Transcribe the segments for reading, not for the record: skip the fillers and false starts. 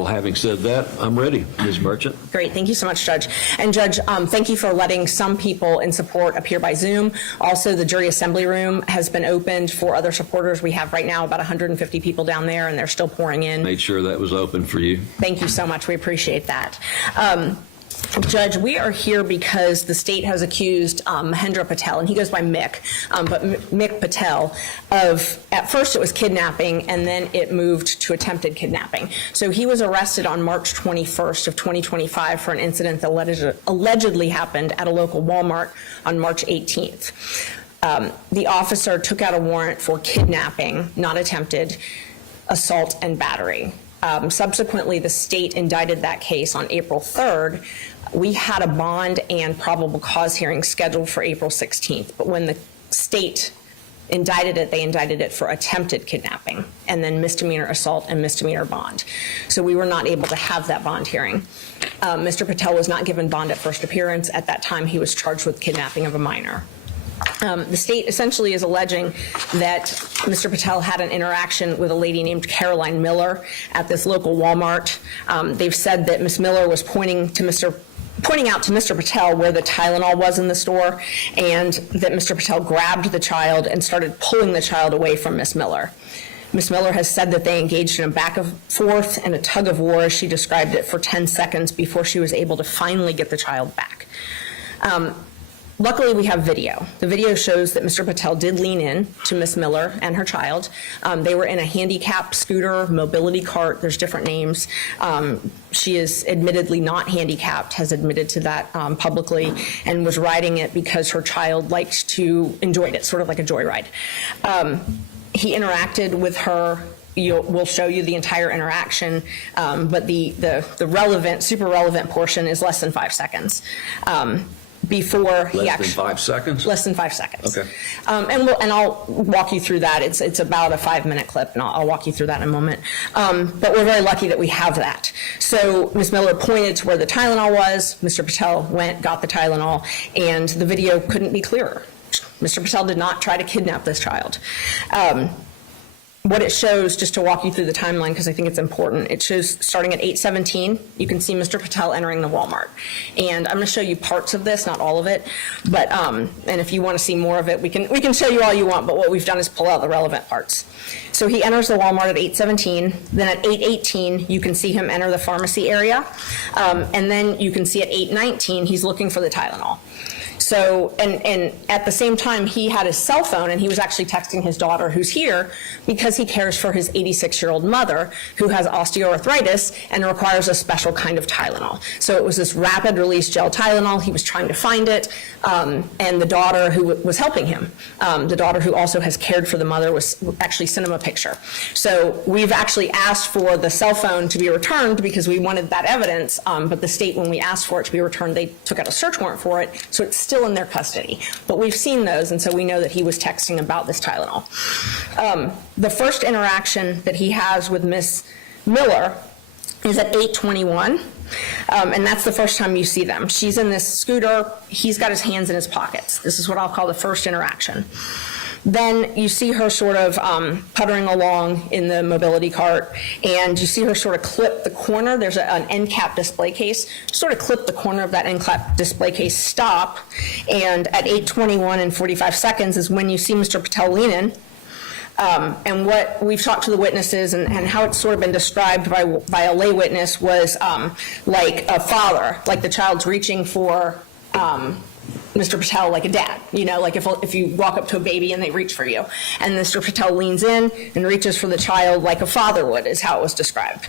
Well, having said that, I'm ready, Ms. Merchant. Great, thank you so much, Judge. And Judge, thank you for letting some people in support appear by Zoom. Also, the jury assembly room has been opened for other supporters. We have right now about 150 people down there, and they're still pouring in. Made sure that was open for you. Thank you so much, we appreciate that. Judge, we are here because the state has accused Mahendra Patel, and he goes by Mick, but Mick Patel, of, at first it was kidnapping, and then it moved to attempted kidnapping. So he was arrested on March 21st of 2025 for an incident that allegedly happened at a local Walmart on March 18th. The officer took out a warrant for kidnapping, not attempted, assault, and battery. Subsequently, the state indicted that case on April 3rd. We had a bond and probable cause hearing scheduled for April 16th, but when the state indicted it, they indicted it for attempted kidnapping and then misdemeanor assault and misdemeanor bond. So we were not able to have that bond hearing. Mr. Patel was not given bond at first appearance. At that time, he was charged with kidnapping of a minor. The state essentially is alleging that Mr. Patel had an interaction with a lady named Caroline Miller at this local Walmart. They've said that Ms. Miller was pointing out to Mr. Patel where the Tylenol was in the store, and that Mr. Patel grabbed the child and started pulling the child away from Ms. Miller. Ms. Miller has said that they engaged in a back and forth and a tug of war, as she described it, for 10 seconds before she was able to finally get the child back. Luckily, we have video. The video shows that Mr. Patel did lean in to Ms. Miller and her child. They were in a handicap scooter, mobility cart, there's different names. She is admittedly not handicapped, has admitted to that publicly, and was riding it because her child enjoyed it, sort of like a joyride. He interacted with her. We'll show you the entire interaction, but the relevant, super relevant portion is less than 5 seconds. Before he actually. Less than 5 seconds? Less than 5 seconds. Okay. And I'll walk you through that. It's about a 5-minute clip, and I'll walk you through that in a moment. But we're very lucky that we have that. So Ms. Miller pointed to where the Tylenol was. Mr. Patel went, got the Tylenol, and the video couldn't be clearer. Mr. Patel did not try to kidnap this child. What it shows, just to walk you through the timeline, because I think it's important, it shows starting at 8:17, you can see Mr. Patel entering the Walmart. And I'm going to show you parts of this, not all of it, but, and if you want to see more of it, we can show you all you want, but what we've done is pull out the relevant parts. So he enters the Walmart at 8:17, then at 8:18, you can see him enter the pharmacy area, and then you can see at 8:19, he's looking for the Tylenol. So, and at the same time, he had his cell phone, and he was actually texting his daughter, who's here, because he cares for his 86-year-old mother, who has osteoarthritis and requires a special kind of Tylenol. So it was this rapid-release gel Tylenol. He was trying to find it, and the daughter who was helping him, the daughter who also has cared for the mother, actually sent him a picture. So we've actually asked for the cell phone to be returned because we wanted that evidence, but the state, when we asked for it to be returned, they took out a search warrant for it, so it's still in their custody. But we've seen those, and so we know that he was texting about this Tylenol. The first interaction that he has with Miss Miller is at 8:21, and that's the first time you see them. She's in this scooter. He's got his hands in his pockets. This is what I'll call the first interaction. Then you see her sort of puttering along in the mobility cart, and you see her sort of clip the corner. There's an end cap display case. Sort of clip the corner of that end cap display case, stop, and at 8:21 and 45 seconds is when you see Mr. Patel lean in. And what we've talked to the witnesses and how it's sort of been described by a lay witness was like a father, like the child's reaching for Mr. Patel like a dad, like if you walk up to a baby and they reach for you. And Mr. Patel leans in and reaches for the child like a father would, is how it was described.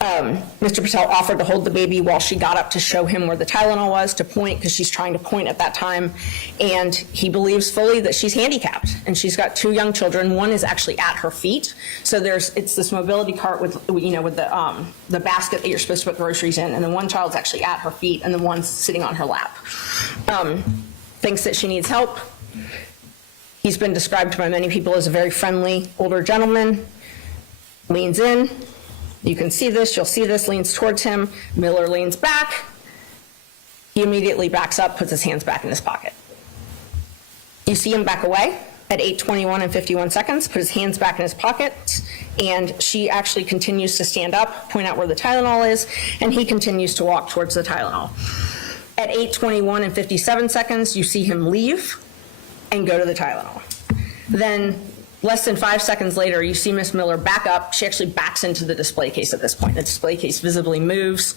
Mr. Patel offered to hold the baby while she got up to show him where the Tylenol was, to point, because she's trying to point at that time. And he believes fully that she's handicapped, and she's got 2 young children. One is actually at her feet. So it's this mobility cart with the basket that you're supposed to put groceries in, and then one child's actually at her feet, and the one's sitting on her lap. Thinks that she needs help. He's been described by many people as a very friendly older gentleman. Leans in. You can see this, you'll see this, leans towards him. Miller leans back. He immediately backs up, puts his hands back in his pocket. You see him back away. at 8:21 and 51 seconds, put his hands back in his pockets, and she actually continues to stand up, point out where the Tylenol is, and he continues to walk towards the Tylenol. At 8:21 and 57 seconds, you see him leave and go to the Tylenol. Then, less than 5 seconds later, you see Miss Miller back up. She actually backs into the display case at this point. The display case visibly moves.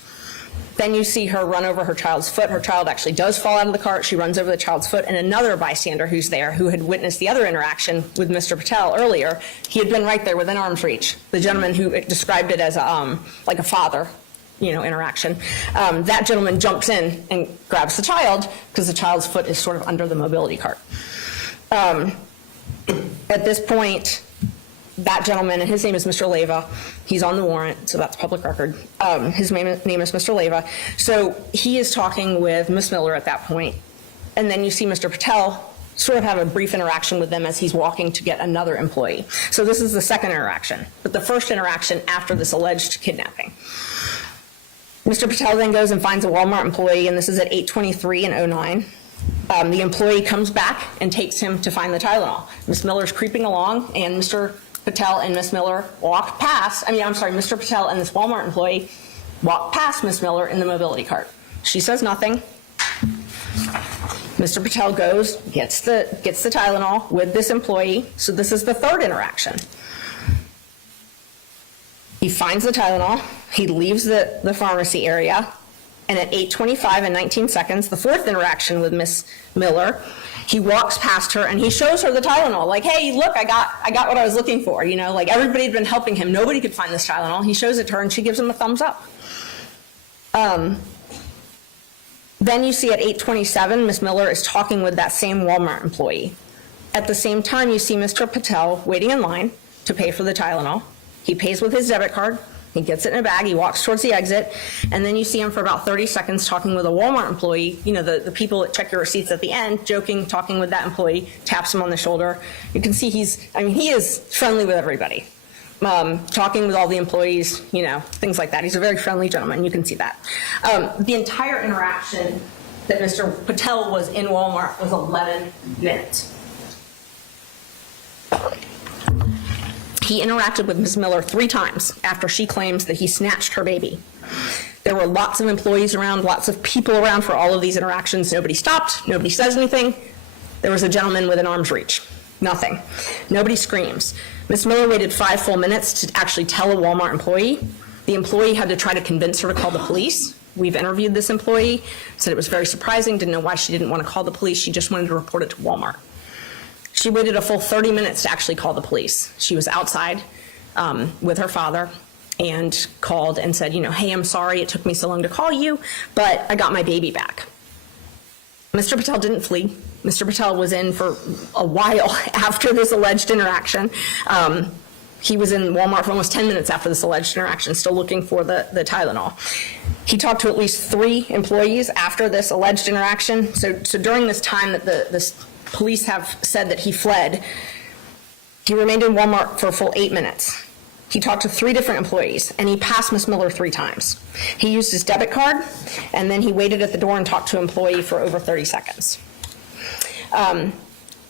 Then you see her run over her child's foot. Her child actually does fall out of the cart. She runs over the child's foot, and another bystander who's there, who had witnessed the other interaction with Mr. Patel earlier, he had been right there within arm's reach. The gentleman who described it as like a father, interaction. That gentleman jumps in and grabs the child because the child's foot is sort of under the mobility cart. At this point, that gentleman, and his name is Mr. Leyva, he's on the warrant, so that's public record. His name is Mr. Leyva. So he is talking with Miss Miller at that point, and then you see Mr. Patel sort of have a brief interaction with them as he's walking to get another employee. So this is the second interaction, but the first interaction after this alleged kidnapping. Mr. Patel then goes and finds a Walmart employee, and this is at 8:23 and 09. The employee comes back and takes him to find the Tylenol. Miss Miller's creeping along, and Mr. Patel and Miss Miller Mr. Patel and this Walmart employee walk past Miss Miller in the mobility cart. She says nothing. Mr. Patel goes, gets the Tylenol with this employee. So this is the third interaction. He finds the Tylenol. He leaves the pharmacy area. And at 8:25 and 19 seconds, the fourth interaction with Miss Miller, he walks past her and he shows her the Tylenol. Like, hey, look, I got what I was looking for. Like everybody had been helping him. Nobody could find this Tylenol. He shows it to her and she gives him a thumbs up. Then you see at 8:27, Miss Miller is talking with that same Walmart employee. At the same time, you see Mr. Patel waiting in line to pay for the Tylenol. He pays with his debit card. He gets it in a bag, he walks towards the exit, and then you see him for about 30 seconds talking with a Walmart employee, the people that check your receipts at the end, joking, talking with that employee, taps him on the shoulder. You can see he is friendly with everybody. Talking with all the employees, things like that. He's a very friendly gentleman, you can see that. The entire interaction that Mr. Patel was in Walmart was 11 minutes. He interacted with Ms. Miller 3 times after she claims that he snatched her baby. There were lots of employees around, lots of people around for all of these interactions. Nobody stopped, nobody says anything. There was a gentleman within arm's reach. Nothing. Nobody screams. Ms. Miller waited 5 full minutes to actually tell a Walmart employee. The employee had to try to convince her to call the police. We've interviewed this employee, said it was very surprising, didn't know why she didn't want to call the police. She just wanted to report it to Walmart. She waited a full 30 minutes to actually call the police. She was outside with her father and called and said, hey, I'm sorry it took me so long to call you, but I got my baby back. Mr. Patel didn't flee. Mr. Patel was in for a while after this alleged interaction. He was in Walmart for almost 10 minutes after this alleged interaction, still looking for the Tylenol. He talked to at least 3 employees after this alleged interaction. So during this time that the police have said that he fled, he remained in Walmart for a full 8 minutes. He talked to 3 different employees, and he passed Miss Miller 3 times. He used his debit card, and then he waited at the door and talked to an employee for over 30 seconds.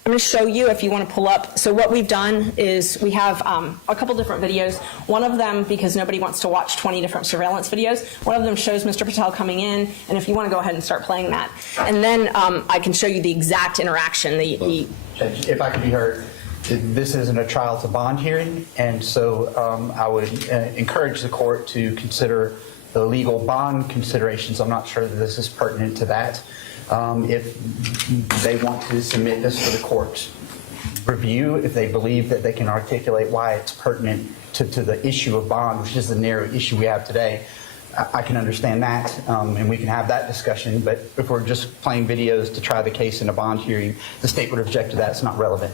I'm going to show you if you want to pull up. So what we've done is we have a couple different videos. One of them, because nobody wants to watch 20 different surveillance videos, one of them shows Mr. Patel coming in, and if you want to go ahead and start playing that. And then I can show you the exact interaction. Judge, if I could be heard, this isn't a trial to bond hearing, and so I would encourage the court to consider the legal bond considerations. I'm not sure that this is pertinent to that. If they want to submit this for the court's review, if they believe that they can articulate why it's pertinent to the issue of bond, which is the narrow issue we have today, I can understand that, and we can have that discussion. But if we're just playing videos to try the case in a bond hearing, the state would object to that. It's not relevant.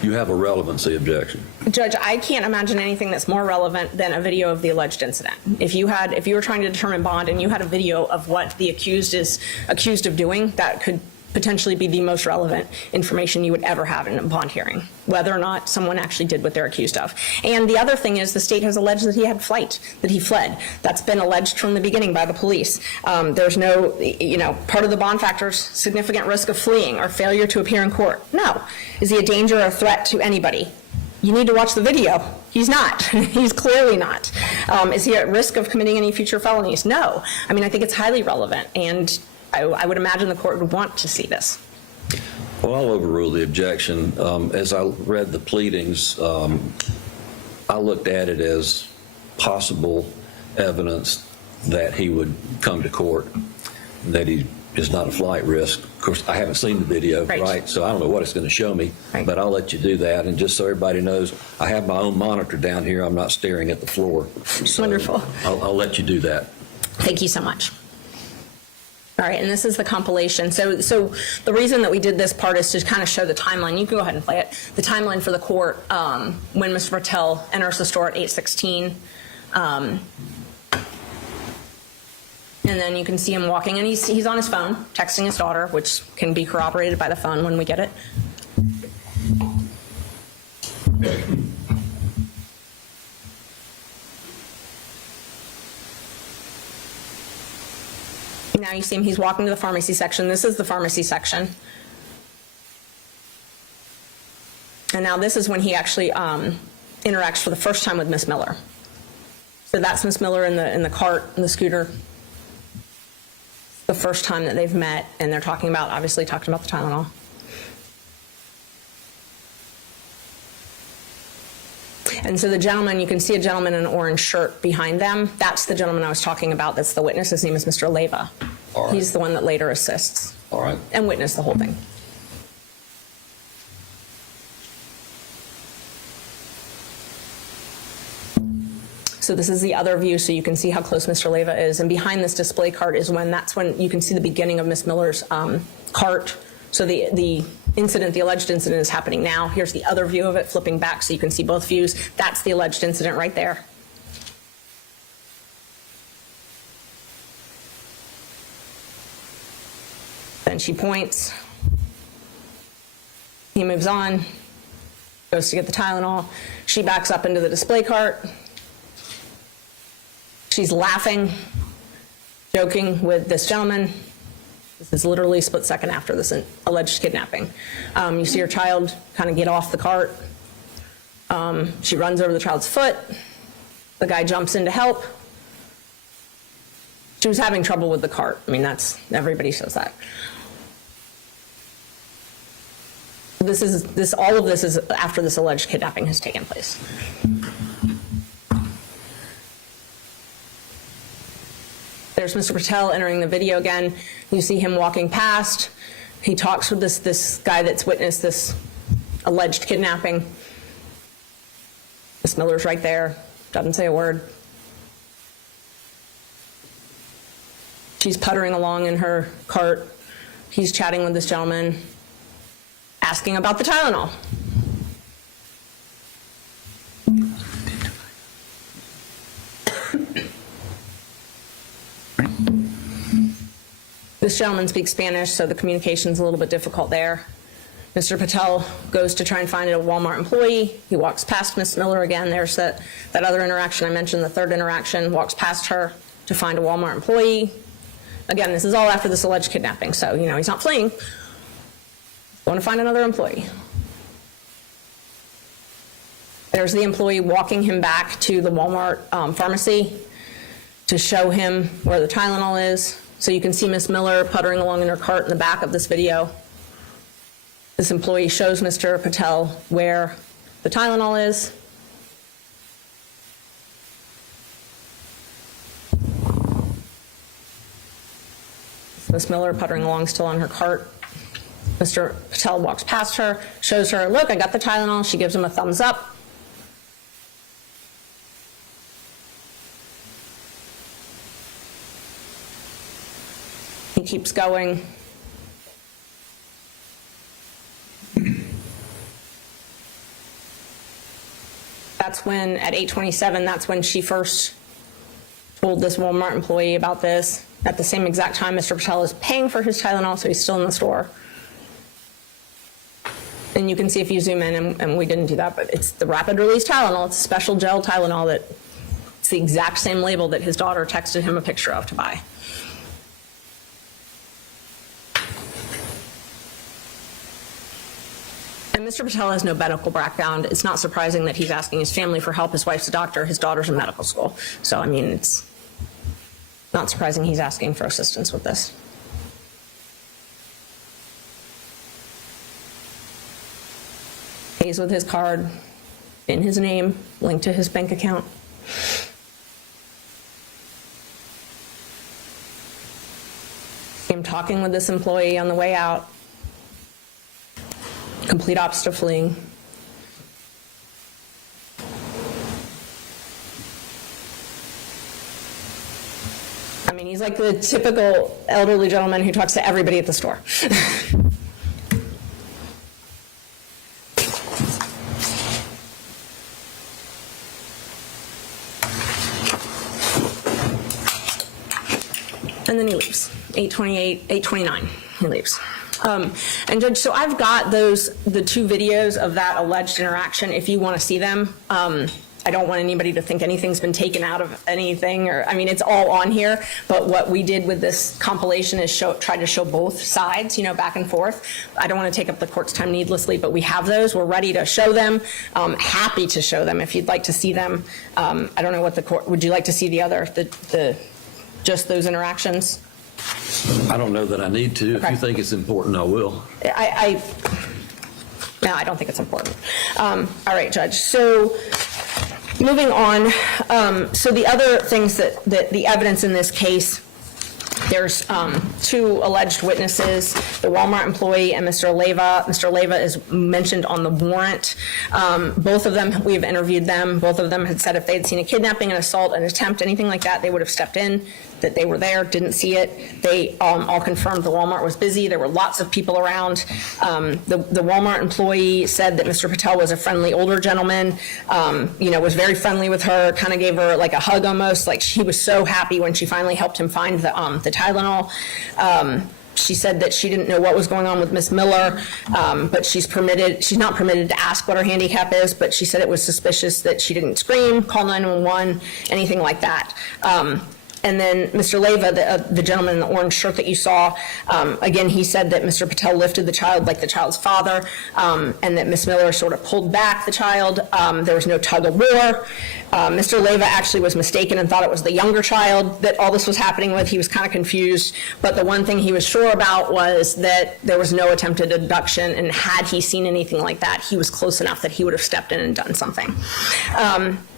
You have a relevancy objection. Judge, I can't imagine anything that's more relevant than a video of the alleged incident. If you were trying to determine bond and you had a video of what the accused is accused of doing, that could potentially be the most relevant information you would ever have in a bond hearing, whether or not someone actually did what they're accused of. And the other thing is the state has alleged that he had flight, that he fled. That's been alleged from the beginning by the police. There's no, part of the bond factors, significant risk of fleeing or failure to appear in court. No. Is he a danger or a threat to anybody? You need to watch the video. He's not. He's clearly not. Is he at risk of committing any future felonies? No. I mean, I think it's highly relevant, and I would imagine the court would want to see this. Well, I'll overrule the objection. As I read the pleadings, I looked at it as possible evidence that he would come to court, that he is not a flight risk. Of course, I haven't seen the video, right? So I don't know what it's going to show me, but I'll let you do that. And just so everybody knows, I have my own monitor down here. I'm not staring at the floor. So wonderful. I'll let you do that. Thank you so much. All right, and this is the compilation. So the reason that we did this part is to kind of show the timeline. You can go ahead and play it. The timeline for the court when Mr. Patel enters the store at 8:16. And then you can see him walking, and he's on his phone, texting his daughter, which can be corroborated by the phone when we get it. Now you see him, he's walking to the pharmacy section. This is the pharmacy section. And now this is when he actually interacts for the first time with Miss Miller. So that's Miss Miller in the cart, in the scooter. The first time that they've met, and they're obviously talking about the Tylenol. And so the gentleman, you can see a gentleman in an orange shirt behind them. That's the gentleman I was talking about. That's the witness. His name is Mr. Leyva. All right. He's the one that later assists. All right. And witnessed the whole thing. So this is the other view, so you can see how close Mr. Leyva is. And behind this display cart is that's when you can see the beginning of Miss Miller's cart. So the incident, the alleged incident is happening now. Here's the other view of it, flipping back so you can see both views. That's the alleged incident right there. Then she points. He moves on, goes to get the Tylenol. She backs up into the display cart. She's laughing, joking with this gentleman. This is literally a split second after this alleged kidnapping. You see her child kind of get off the cart. She runs over the child's foot. The guy jumps in to help. She was having trouble with the cart. I mean, everybody says that. All of this is after this alleged kidnapping has taken place. There's Mr. Patel entering the video again. You see him walking past. He talks with this guy that's witnessed this alleged kidnapping. Miss Miller's right there, doesn't say a word. She's puttering along in her cart. He's chatting with this gentleman, asking about the Tylenol. This gentleman speaks Spanish, so the communication's a little bit difficult there. Mr. Patel goes to try and find a Walmart employee. He walks past Miss Miller again. There's that other interaction I mentioned, the third interaction, walks past her to find a Walmart employee. Again, this is all after this alleged kidnapping, so, he's not fleeing. He's going to find another employee. There's the employee walking him back to the Walmart pharmacy to show him where the Tylenol is. So you can see Miss Miller puttering along in her cart in the back of this video. This employee shows Mr. Patel where the Tylenol is. Miss Miller puttering along still on her cart. Mr. Patel walks past her, shows her, look, I got the Tylenol. She gives him a thumbs up. He keeps going. That's when, at 8:27, that's when she first told this Walmart employee about this. At the same exact time, Mr. Patel is paying for his Tylenol, so he's still in the store. And you can see if you zoom in, and we didn't do that, but it's the rapid release Tylenol. It's a special gel Tylenol that it's the exact same label that his daughter texted him a picture of to buy. And Mr. Patel has no medical background. It's not surprising that he's asking his family for help. His wife's a doctor, his daughter's in medical school. So, I mean, it's not surprising he's asking for assistance with this. Pays with his card, in his name, linked to his bank account. Him talking with this employee on the way out. Complete opposite of fleeing. I mean, he's like the typical elderly gentleman who talks to everybody at the store. And then he leaves, 8:28, 8:29, he leaves. And Judge, so I've got the two videos of that alleged interaction, if you want to see them. I don't want anybody to think anything's been taken out of anything, or, I mean, it's all on here, but what we did with this compilation is try to show both sides, you know, back and forth. I don't want to take up the court's time needlessly, but we have those. We're ready to show them. Happy to show them if you'd like to see them. I don't know what the court, would you like to see the other, just those interactions? I don't know that I need to. If Okay. you think it's important, I will. No, I don't think it's important. All right, Judge. So moving on. So the other things that the evidence in this case, there's two alleged witnesses, the Walmart employee and Mr. Leyva. Mr. Leyva is mentioned on the warrant. Both of them, we have interviewed them. Both of them had said if they had seen a kidnapping, an assault, an attempt, anything like that, they would have stepped in, that they were there, didn't see it. They all confirmed the Walmart was busy. There were lots of people around. The Walmart employee said that Mr. Patel was a friendly older gentleman, was very friendly with her, kind of gave her like a hug almost, like she was so happy when she finally helped him find the Tylenol. She said that she didn't know what was going on with Miss Miller, but she's not permitted to ask what her handicap is, but she said it was suspicious that she didn't scream, call 911, anything like that. And then Mr. Leyva, the gentleman in the orange shirt that you saw, again, he said that Mr. Patel lifted the child like the child's father, and that Miss Miller sort of pulled back the child. There was no tug of war. Mr. Leyva actually was mistaken and thought it was the younger child that all this was happening with. He was kind of confused, but the one thing he was sure about was that there was no attempted abduction, and had he seen anything like that, he was close enough that he would have stepped in and done something.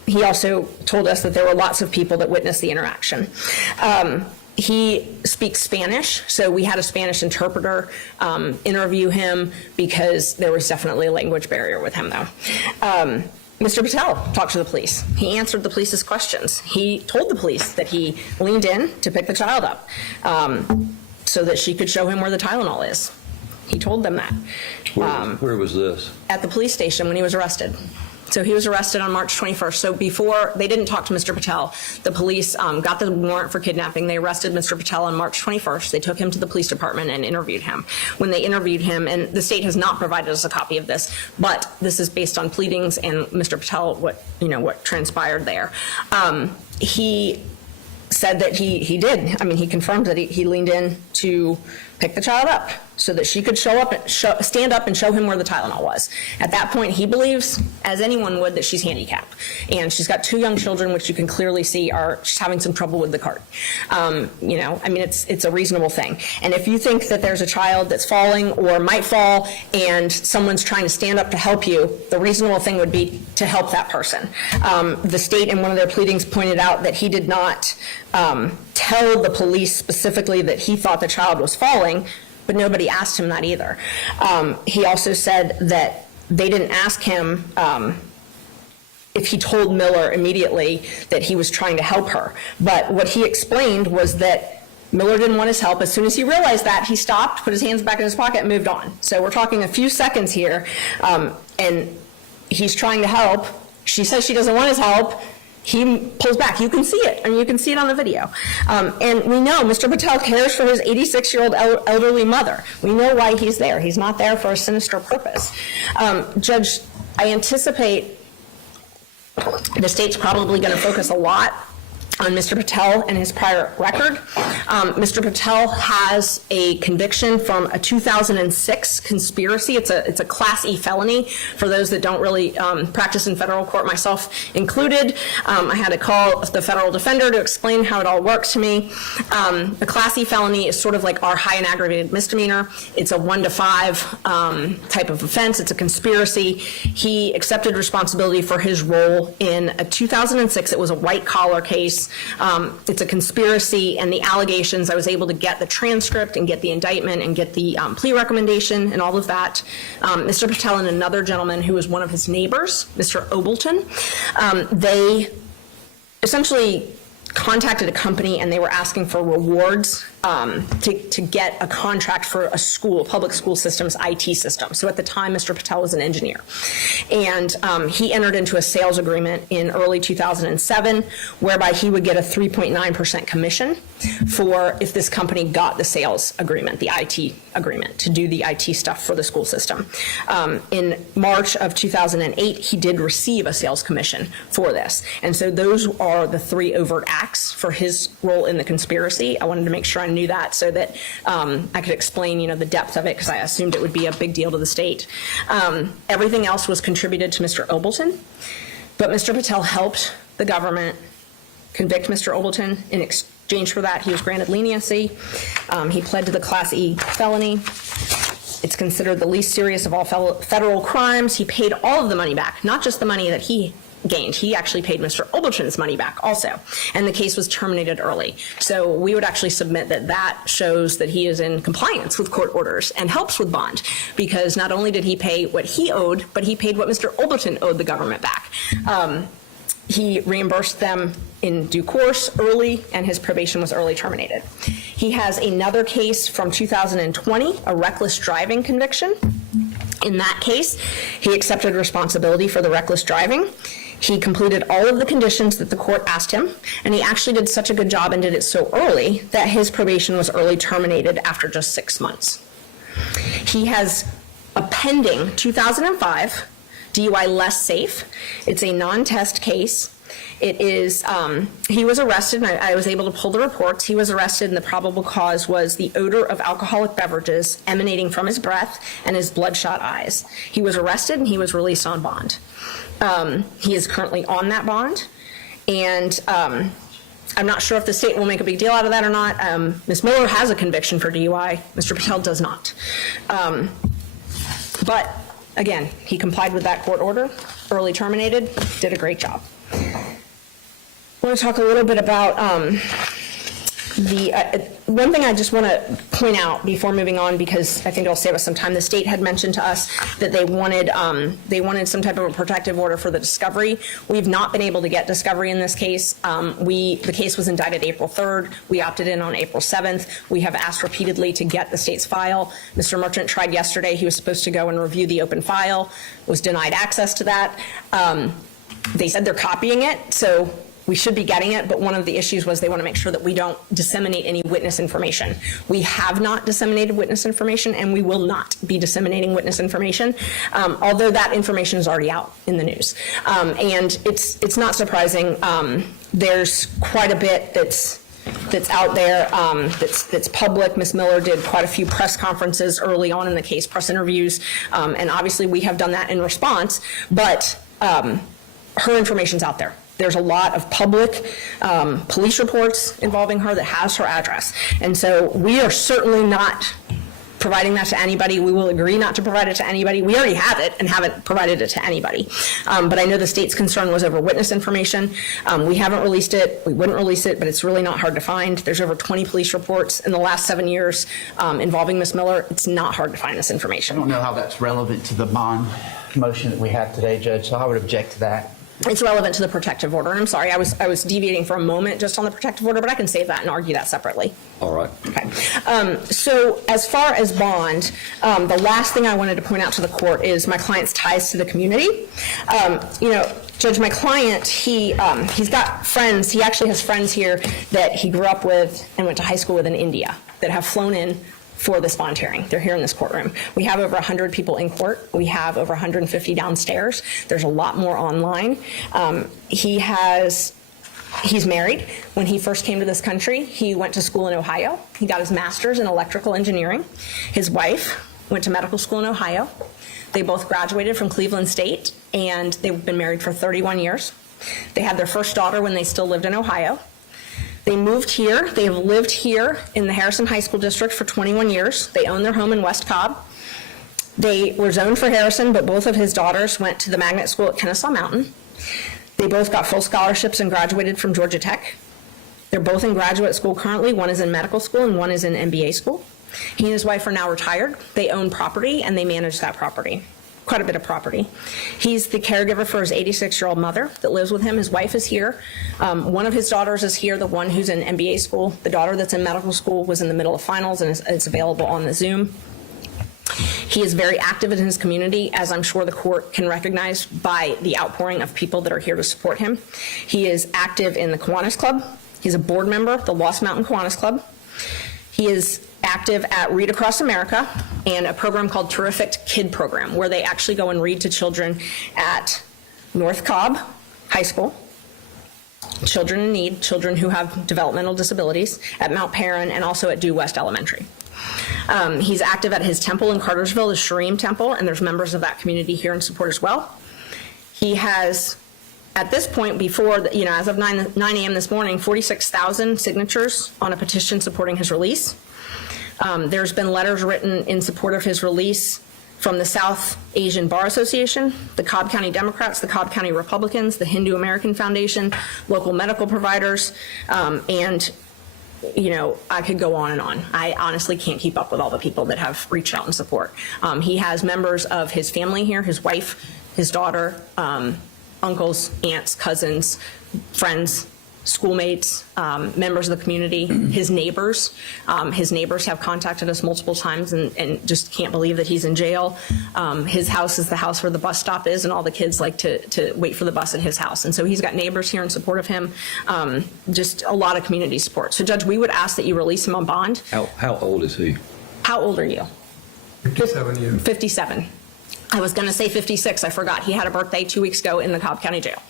He also told us that there were lots of people that witnessed the interaction. He speaks Spanish, so we had a Spanish interpreter interview him because there was definitely a language barrier with him, though. Mr. Patel talked to the police. He answered the police's questions. He told the police that he leaned in to pick the child up so that she could show him where the Tylenol is. He told them that. Where was this? At the police station when he was arrested. So he was arrested on March 21st. So before, they didn't talk to Mr. Patel. The police got the warrant for kidnapping. They arrested Mr. Patel on March 21st. They took him to the police department and interviewed him. When they interviewed him, and the state has not provided us a copy of this, but this is based on pleadings and Mr. Patel, what transpired there. He said that he did. I mean, he confirmed that he leaned in to pick the child up so that she could stand up and show him where the Tylenol was. At that point, he believes, as anyone would, that she's handicapped. And she's got two young children, which you can clearly see she's having some trouble with the cart. I mean, it's a reasonable thing. And if you think that there's a child that's falling or might fall and someone's trying to stand up to help you, the reasonable thing would be to help that person. The state in one of their pleadings pointed out that he did not tell the police specifically that he thought the child was falling, but nobody asked him that either. He also said that they didn't ask him if he told Miller immediately that he was trying to help her. But what he explained was that Miller didn't want his help. As soon as he realized that, he stopped, put his hands back in his pocket, and moved on. So we're talking a few seconds here, and he's trying to help. She says she doesn't want his help. he pulls back. You can see it, and you can see it on the video. And we know Mr. Patel cares for his 86-year-old elderly mother. We know why he's there. He's not there for a sinister purpose. Judge, I anticipate the state's probably going to focus a lot on Mr. Patel and his prior record. Mr. Patel has a conviction from a 2006 conspiracy. It's a Class E felony. For those that don't really practice in federal court, myself included, I had to call the federal defender to explain how it all works to me. A Class E felony is sort of like our high and aggravated misdemeanor. It's a 1 to 5 type of offense. It's a conspiracy. He accepted responsibility for his role in a 2006. It was a white collar case. It's a conspiracy, and the allegations, I was able to get the transcript and get the indictment and get the plea recommendation and all of that. Mr. Patel and another gentleman who was one of his neighbors, Mr. Obleton, they essentially contacted a company and they were asking for rewards to get a contract for a school, public school system's IT system. So at the time, Mr. Patel was an engineer. And he entered into a sales agreement in early 2007, whereby he would get a 3.9% commission for if this company got the sales agreement, the IT agreement, to do the IT stuff for the school system. In March of 2008, he did receive a sales commission for this. And so those are the 3 overt acts for his role in the conspiracy. I wanted to make sure I knew that so that I could explain, the depth of it, because I assumed it would be a big deal to the state. Everything else was contributed to Mr. Obleton, but Mr. Patel helped the government convict Mr. Obleton. In exchange for that, he was granted leniency. He pled to the Class E felony. It's considered the least serious of all federal crimes. He paid all of the money back, not just the money that he gained. He actually paid Mr. Obleton's money back also, and the case was terminated early. So we would actually submit that that shows that he is in compliance with court orders and helps with bond, because not only did he pay what he owed, but he paid what Mr. Obleton owed the government back. He reimbursed them in due course early, and his probation was early terminated. He has another case from 2020, a reckless driving conviction. In that case, he accepted responsibility for the reckless driving. He completed all of the conditions that the court asked him, and he actually did such a good job and did it so early that his probation was early terminated after just 6 months. He has a pending 2005 DUI less safe. It's a non-test case. It is, he was arrested, and I was able to pull the reports. He was arrested, and the probable cause was the odor of alcoholic beverages emanating from his breath and his bloodshot eyes. He was arrested, and he was released on bond. He is currently on that bond, and I'm not sure if the state will make a big deal out of that or not. Ms. Miller has a conviction for DUI. Mr. Patel does not. But again, he complied with that court order, early terminated, did a great job. I want to talk a little bit about one thing I just want to point out before moving on, because I think it'll save us some time. The state had mentioned to us that they wanted some type of a protective order for the discovery. We've not been able to get discovery in this case. The case was indicted April 3rd. We opted in on April 7th. We have asked repeatedly to get the state's file. Mr. Merchant tried yesterday. He was supposed to go and review the open file, was denied access to that. They said they're copying it, so we should be getting it, but one of the issues was they want to make sure that we don't disseminate any witness information. We have not disseminated witness information, and we will not be disseminating witness information, although that information is already out in the news. And it's not surprising. There's quite a bit that's out there, that's public. Ms. Miller did quite a few press conferences early on in the case, press interviews, and obviously we have done that in response, but her information's out there. There's a lot of public police reports involving her that has her address. And so we are certainly not providing that to anybody. We will agree not to provide it to anybody. We already have it and haven't provided it to anybody. But I know the state's concern was over witness information. We haven't released it. We wouldn't release it, but it's really not hard to find. There's over 20 police reports in the last 7 years involving Ms. Miller. It's not hard to find this information. I don't know how that's relevant to the bond motion that we have today, Judge, so I would object to that. It's relevant to the protective order. And I'm sorry, I was deviating for a moment just on the protective order, but I can save that and argue that separately. All right. Okay. So as far as bond, the last thing I wanted to point out to the court is my client's ties to the community. Judge, my client, he's got friends. He actually has friends here that he grew up with and went to high school with in India that have flown in for this bond hearing. They're here in this courtroom. We have over 100 people in court. We have over 150 downstairs. There's a lot more online. He's married. When he first came to this country, he went to school in Ohio. He got his master's in electrical engineering. His wife went to medical school in Ohio. They both graduated from Cleveland State, and they've been married for 31 years. They had their first daughter when they still lived in Ohio. They moved here. They have lived here in the Harrison High School District for 21 years. They own their home in West Cobb. They were zoned for Harrison, but both of his daughters went to the magnet school at Kennesaw Mountain. They both got full scholarships and graduated from Georgia Tech. They're both in graduate school currently. One is in medical school and one is in MBA school. He and his wife are now retired. They own property and they manage that property. Quite a bit of property. He's the caregiver for his 86-year-old mother that lives with him. His wife is here. One of his daughters is here, the one who's in MBA school. The daughter that's in medical school was in the middle of finals and is available on the Zoom. He is very active in his community, as I'm sure the court can recognize by the outpouring of people that are here to support him. He is active in the Kiwanis Club. He's a board member of the Lost Mountain Kiwanis Club. He is active at Read Across America and a program called Terrific Kid Program, where they actually go and read to children at North Cobb High School, children in need, children who have developmental disabilities, at Mount Perrin, and also at Due West Elementary. He's active at his temple in Cartersville, the Sharim Temple, and there's members of that community here in support as well. He has, at this point, before, as of 9 a.m. this morning, 46,000 signatures on a petition supporting his release. There's been letters written in support of his release from the South Asian Bar Association, the Cobb County Democrats, the Cobb County Republicans, the Hindu American Foundation, local medical providers, and I could go on and on. I honestly can't keep up with all the people that have reached out in support. He has members of his family here, his wife, his daughter, uncles, aunts, cousins, friends, schoolmates, members of the community, his neighbors. His neighbors have contacted us multiple times and just can't believe that he's in jail. His house is the house where the bus stop is, and all the kids like to wait for the bus at his house. And so he's got neighbors here in support of him, just a lot of community support. So, Judge, we would ask that you release him on bond. How old is he? How old are you? 57 years. 57. I was going to say 56. I forgot. He had a birthday 2 weeks ago in the Cobb County Jail.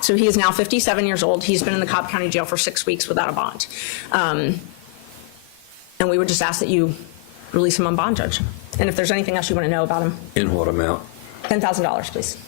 So he is now 57 years old. He's been in the Cobb County Jail for 6 weeks without a bond. And we would just ask that you release him on bond, Judge. And if there's anything else you want to know about him. In what amount? $10,000, please.